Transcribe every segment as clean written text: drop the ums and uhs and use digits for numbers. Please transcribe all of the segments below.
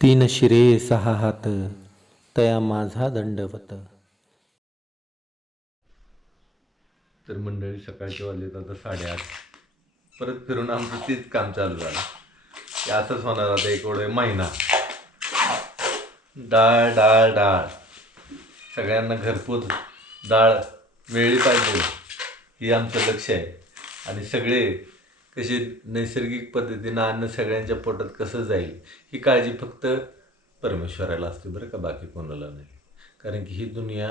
तीन शिरे सहा हात तया माझा दंडवत. तर मंडळी सकाळचे वाजलेत आता 8:30. परत फिरून आमचं तेच काम चालू झालं की असंच होणार आता एक महिना. डाळ डाळ डाळ सगळ्यांना घरपोच डाळ मिळली पाहिजे ही आमचं लक्ष आहे. आणि सगळे कसे नैसर्गिक पद्धतीनं अन्न सगळ्यांच्या पोटात कसं जाईल ही काळजी फक्त परमेश्वराला असते बरं का, बाकी कोणाला नाही. कारण की ही दुनिया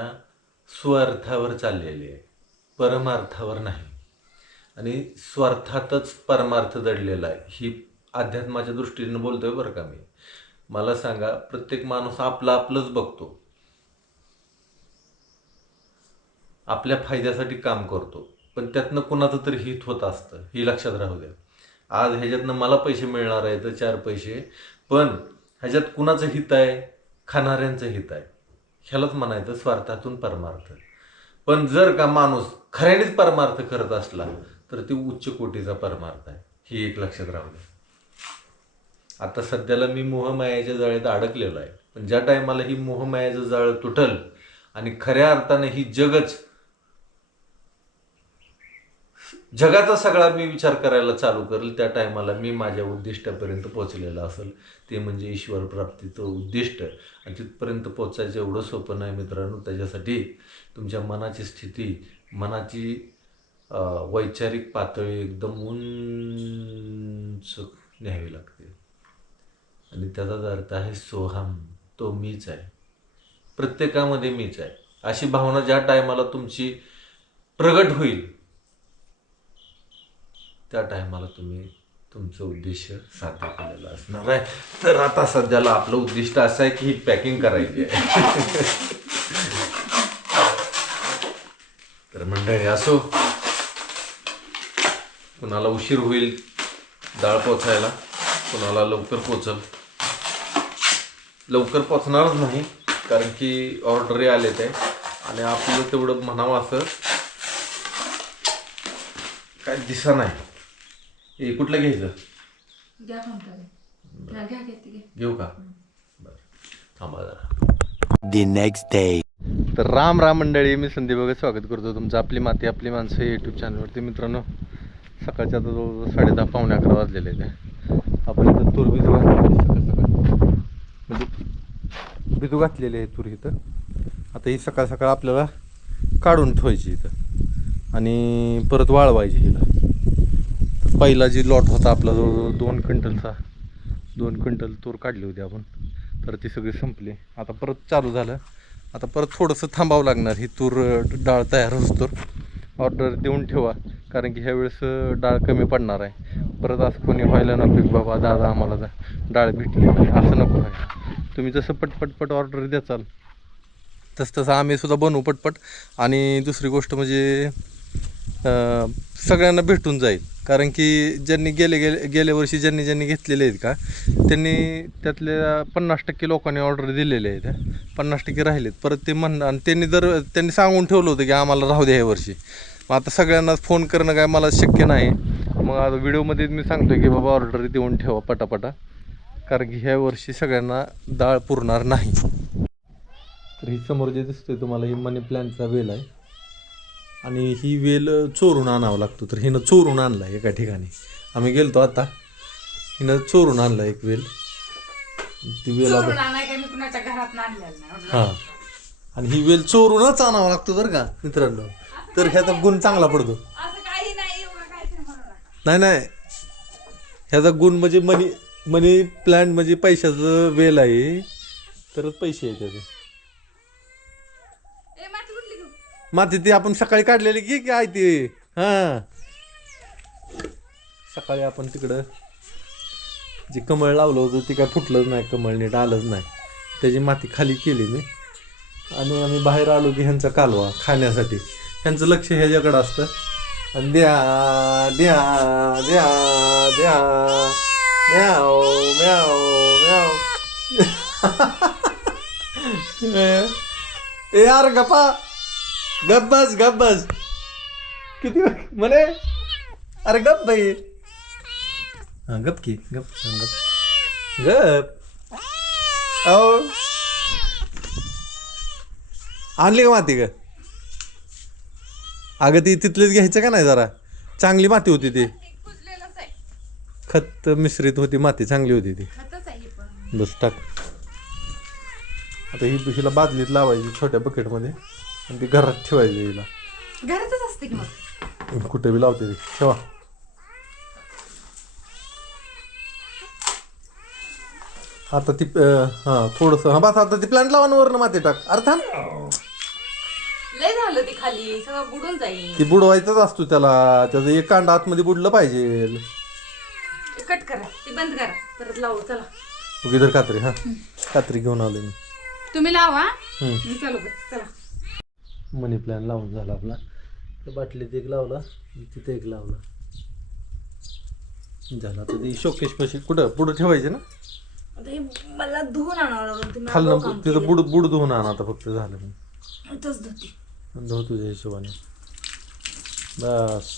स्वार्थावर चाललेली आहे, परमार्थावर नाही. आणि स्वार्थातच परमार्थ दडलेला आहे. ही अध्यात्माच्या दृष्टीने बोलतोय बरं का मी. मला सांगा, प्रत्येक माणूस आपलंच बघतो, आपल्या फायद्यासाठी काम करतो, पण त्यातनं कुणाचं तरी हित होत असतं, ही लक्षात राहू द्या. आज ह्याच्यातनं मला पैसे मिळणार आहेत 4 पैसे, पण ह्याच्यात कुणाचं हित आहे? खाणाऱ्यांचं हित आहे. ह्यालाच म्हणायचं स्वार्थातून परमार्थ. पण जर का माणूस खऱ्यानेच परमार्थ करत असला तर ती उच्च कोटीचा परमार्थ आहे, ही एक लक्षात राहू द्या. आता सध्याला मी मोहमायाच्या जाळ्यात अडकलेलो आहे, पण ज्या टायमाला ही मोहमायाचं जाळं तुटल आणि खऱ्या अर्थाने ही जगाचा सगळा मी विचार करायला चालू करेल, त्या टायमाला मी माझ्या उद्दिष्टापर्यंत पोहोचलेला असेल. ते म्हणजे ईश्वर प्राप्तीचं उद्दिष्ट. आणि तिथपर्यंत पोचायचं एवढं सोपं नाही मित्रांनो. त्याच्यासाठी तुमच्या मनाची स्थिती, मनाची वैचारिक पातळी एकदम उंच न्यावी लागते. आणि त्याचाच अर्थ आहे सोहम, तो मीच आहे, प्रत्येकामध्ये मीच आहे. अशी भावना ज्या टायमाला तुमची प्रगट होईल त्या टायमाला तुम्ही तुमचं उद्दिष्ट साध्य केलेलं असणार आहे. तर आता सध्याला आपलं उद्दिष्ट असं आहे की ही पॅकिंग करायची आहे. तर मंडळी असो, कुणाला उशीर होईल डाळ पोचायला, कुणाला लवकर पोचल. लवकर पोचणारच नाही, कारण की ऑर्डरी आलेत आहे आणि आपलं तेवढं म्हणावं असं काय दिसा नाही. हे कुठलं घ्यायचं? घेऊ का? बरं, थांबा जरा. The next day. तर राम राम मंडळी, मी संदीप वगैरे स्वागत करतो तुमचं आपली माती आपली माणसं यूट्यूब चॅनलवरती. मित्रांनो, सकाळच्या आता जवळजवळ 10:30 पावणे 11 वाजलेले आहेत. आपण इथं तूर भिजू घातलेली सकाळ सकाळ, म्हणजे भिजू घातलेली आहे तूर इथं. आता ही सकाळ सकाळ आपल्याला काढून ठेवायची इथं आणि परत वाळवायची इथं. पहिला जी लॉट होता आपला जवळजवळ 2 क्विंटल तूर काढली होती आपण, तर ती सगळी संपली. आता परत चालू झालं. आता परत थोडंसं थांबावं लागणार ही तूर डाळ तयार होतो. ऑर्डर देऊन ठेवा, कारण की ह्या वेळेस डाळ कमी पडणार आहे. परत असं कोणी व्हायला नको की बाबा दादा आम्हाला डाळ भेटली, असं नको व्हायला. तुम्ही जसं पटपट ऑर्डर द्याचाल तसं आम्ही सुद्धा बनवू पटपट. आणि दुसरी गोष्ट म्हणजे सगळ्यांना भेटून जाईल, कारण की ज्यांनी गेल्या वर्षी ज्यांनी घेतलेले आहेत का, त्यांनी त्यातल्या 50% लोकांनी ऑर्डर दिलेले आहेत. 50% राहिलेत. परत ते आणि त्यांनी सांगून ठेवलं होतं की आम्हाला राहू द्या ह्या वर्षी. मग आता सगळ्यांना फोन करणं काय मला शक्य नाही. मग आता व्हिडिओमध्ये मी सांगतो की बाबा ऑर्डर देऊन ठेवा पटापटा, कारण की ह्या वर्षी सगळ्यांना डाळ पुरणार नाही. तर ही समोर जे दिसतोय तुम्हाला, ही मनी प्लॅनचा वेल आहे आणि ही वेल चोरून आणावं लागतो. तर हिनं चोरून आणला एका ठिकाणी. आम्ही गेलतो आता, हिनं चोरून आणला एक वेल. ती वेल हां, आणि ही वेल चोरूनच आणावं लागतो बरं का मित्रांनो. तर ह्याचा गुण चांगला पडतो. नाही, ह्याचा गुण म्हणजे मनी प्लॅन म्हणजे पैशाचं वेल आहे, तरच पैसे आहेत त्याचे. माती ती आपण सकाळी काढलेली की काय ती? हां, सकाळी आपण तिकडं जे कमळ लावलं होतं ते काय फुटलंच नाही, कमळ नीट आलंच नाही. त्याची माती खाली केली मी आणि आम्ही बाहेर आलो की ह्यांचा कालवा खाण्यासाठी. ह्यांचं लक्ष ह्याच्याकडं असतं. आणि द्या द्या द्या द्या म्याव म्याव म्याव. ए यार गप्पा, गप बस किती म्हणे. अरे गप बाई, हां गप की गप. अहो आणली का माती का अगं ती तिथलीच घ्यायचं का नाही जरा चांगली माती होती ती कुजलेलंच आहे. खत मिश्रित होती माती चांगली होती ती खतच आहे हे पण. बस टाक आता ही हिला बादलीत लावायची छोट्या बकेटमध्ये आणि ती घरात ठेवायची हिला घरातच असते की मग. कुठे बी लावते ती ठेवा आता ती थोडंसं हा बस आता ती प्लांट लावा वरनं माती टाक अरे थांब लय झालं ती खाली सगळं बुडून जाईल. ती बुडवायचंच असतो त्याला त्याचं एक कांड आतमध्ये बुडलं पाहिजे कट करा ती बंद करा परत लावू चला. उगीधर कात्री हा कात्री घेऊन आलो मी तुम्ही लावा हम्म. मी चालू करते चला. मनी प्लॅन लावून झाला आपला त्या बाटलीत एक लावला तिथे एक लावला झाला आता ती शोकेश पाशी कुठं पुढं ठेवायचे ना आता हे मला धुवून आणावं लागेल. तुम्ही खाल्लं आगाऊ काम तिथं केलं. बुड धुवून आण आता फक्त झालं मी इथंच धुते. धुव तुझ्या हिशोबाने बस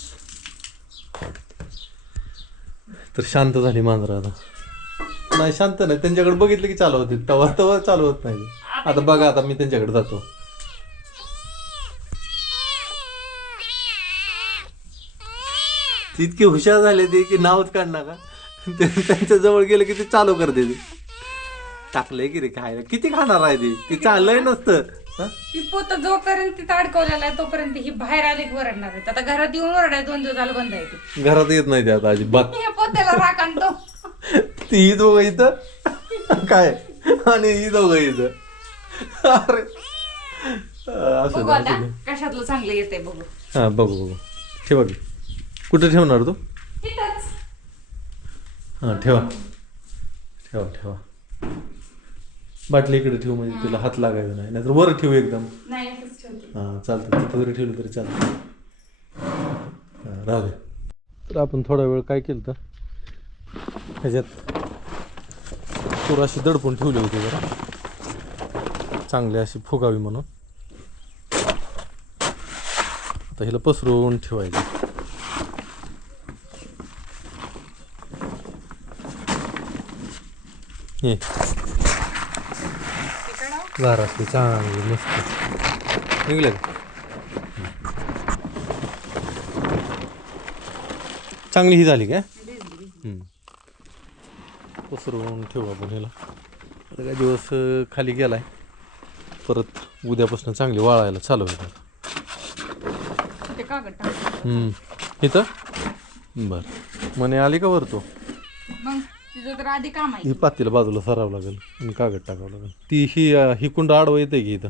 तर शांत झाली मांजरं आता नाही शांत नाही त्यांच्याकडे बघितलं की चालू होते तवा तवा चालू होत नाही आता बघा आता मी त्यांच्याकडे जातो ती इतकी हुशार झाले ते की नावच काढणार का त्यांच्या जवळ गेलं की ते चालू करते ते टाकलंय की रे खायला किती खाणार आहे ते चाललंय नसतं हा? ती पोत जोपर्यंत तिथं अडकवलेला आहे तोपर्यंत ही बाहेर आली की ओरडणार आहेत. आता घरात येऊन ओरडाय 2 दिवस झालं बंद आहे ती. घरात येत नाही ते आता अजिबात हे पोत्याला राख आणतो. ती ही दोघं इथं काय आणि ही दोघं इथं अरे असं बघू आता कशातलं चांगलं येतंय बघू. हा बघू ठेवा की कुठे ठेवणार तू इथंच हा ठेवा ठेवा ठेवा बाटली इकडे ठेवू म्हणजे तिला हात लागायचा नाही नाहीतर वर ठेवू एकदम नाही इथंच ठेवते. हा चालतं तिथं जरी ठेवलं तरी चालतं राहू दे तर आपण थोडा वेळ काय केलं तर ह्याच्यात तूर अशी दडपून ठेवली होती जरा चांगली अशी फुगावी म्हणून आता हिला पसरवून ठेवायची हे गार असते चांगली मस्त निघले चांगली ही झाली काय पसरवून ठेवू आपण ह्याला आता काही दिवस खाली गेलाय परत उद्यापासून चांगली वाळायला चालू होईल ते कागद टाक. इथं बरं मने आली का वर तो मग तिचं तर आधी काम आहे. ही पातीला बाजूला सरावं लागेल आणि कागद टाकावं लागेल ती ही कुंड आडवं येते की इथं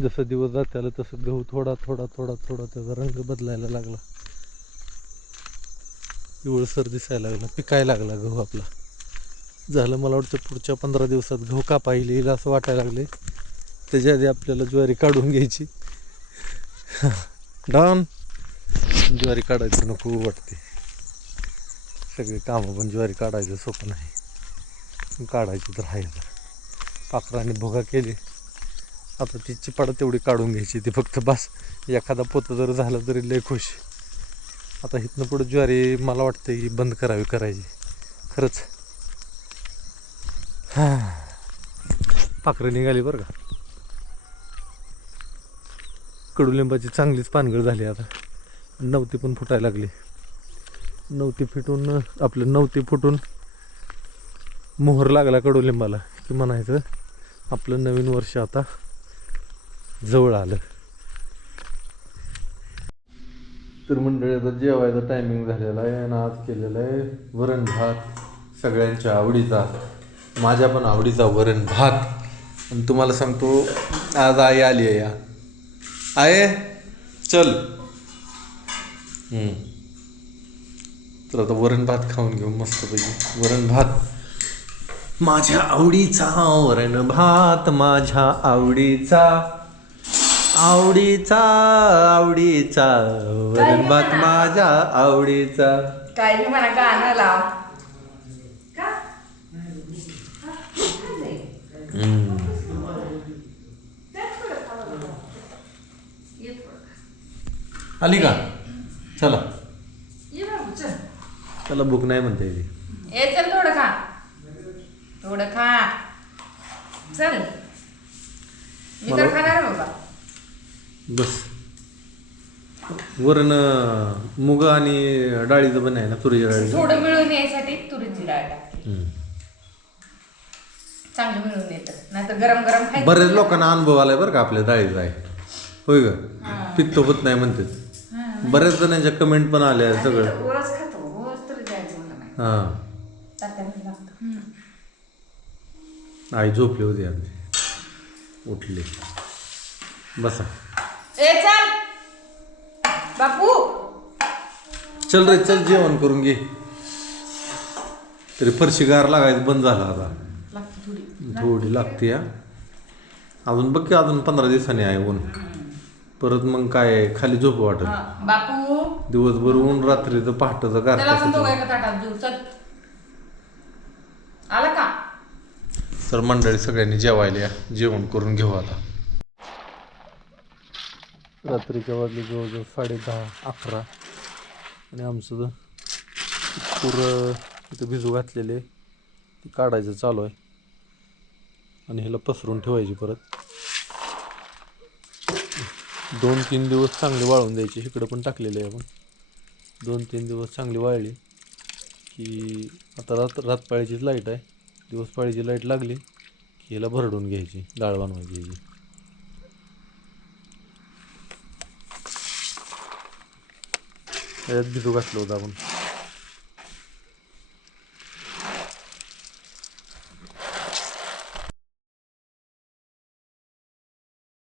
जसं दिवस जात त्याला तसं गहू थोडा थोडा थोडा थोडा त्याचा रंग बदलायला लागला पिवळसर दिसायला लागला पिकायला लागला गहू आपला झालं मला वाटतं पुढच्या 15 दिवसात गहू कापायला येईल असं वाटायला लागले त्याच्या आधी आपल्याला ज्वारी काढून घ्यायची डाऊन ज्वारी काढायचं नको वाटते सगळे कामं पण ज्वारी काढायचं सोपं नाही काढायची तर आहे पाखराने भोगा केली आता ती चिपाडा तेवढी काढून घ्यायची ती फक्त बस एखादा पोतं जर झालं तरी लय खुश आता इथनं पुढं ज्वारी मला वाटतं की बंद करायची खरंच पाखरं निघाली बरं का कडुलिंबाची चांगलीच पानगळ झाली आता नवती पण फुटायला लागली नवती फुटून मोहर लागला कडुलिंबाला की म्हणायचं आपलं नवीन वर्ष आता जवळ आलं तर मंडळी आता जेवायचा टायमिंग झालेला आहे आणि आज केलेला आहे वरण भात सगळ्यांच्या आवडीचा माझ्या पण आवडीचा वरण भात आणि तुम्हाला सांगतो आज आई आली आहे या आहे चल तर आता वरण भात खाऊन घेऊ मस्तपैकी वरण भात माझ्या आवडीचा वरण भात माझ्या आवडीचा आवडीचा आवडीचा वरण भात माझ्या आवडीचा काय म्हणा गाणं लाव आली का चला ये बाबू, चल. त्याला भूक नाही म्हणते ती ए चल थोडं खा, थोडं खा, चल. मी तर खाणार बाबा. बस. वरण मुग आणि डाळीचं पण आहे ना, तुरीच्या डाळीचं. थोडं मिळून यायसाठी तुरीची डाळ टाकते, चांगलं मिळून येतं. नाहीतर गरम गरम खायचं. बऱ्याच लोकांना अनुभव आलाय बरं का आपल्या डाळीचा आहे, होय ग. पित्त होत नाही म्हणतात. बऱ्याच जणांच्या कमेंट पण आल्या सगळं. ओळच खातो, ओळच तरी जायचं मला नाही. हां. तात्याला लागतं. आई झोपली होती आमची, उठली. बसा. ए चल बापू. चल रे चल, जेवण करून घे. तरी फरशी गार लागायचं बंद झाला आता. थोडी लागते या अजून. बघ की अजून 15 दिवसांनी आहे ऊन. परत मग काय खाली झोप वाटत. बापू दिवसभर ऊन, रात्रीचं पहाटचं गार. त्याला पण दोघं एका ताटात देऊ. चल आला का? तर मंडळी सगळ्यांनी जेवायला या, जेवण करून घेऊ आता. रात्रीच्या वाजले जवळजवळ 10:30-11 आणि आमचं पुरं इथं भिजू घातलेले ते काढायचं चालू आहे आणि ह्याला पसरून ठेवायची. परत 2-3 दिवस चांगली वाळून द्यायची. इकडं पण टाकलेलं आहे आपण. 2-3 दिवस चांगली वाळली की आता रातपाळीचीच लाईट आहे. दिवसपाळीची लाईट लागली की ह्याला भरडून घ्यायची, डाळ बनवायची ह्याची. यात भिजू घातलं होतं आपण.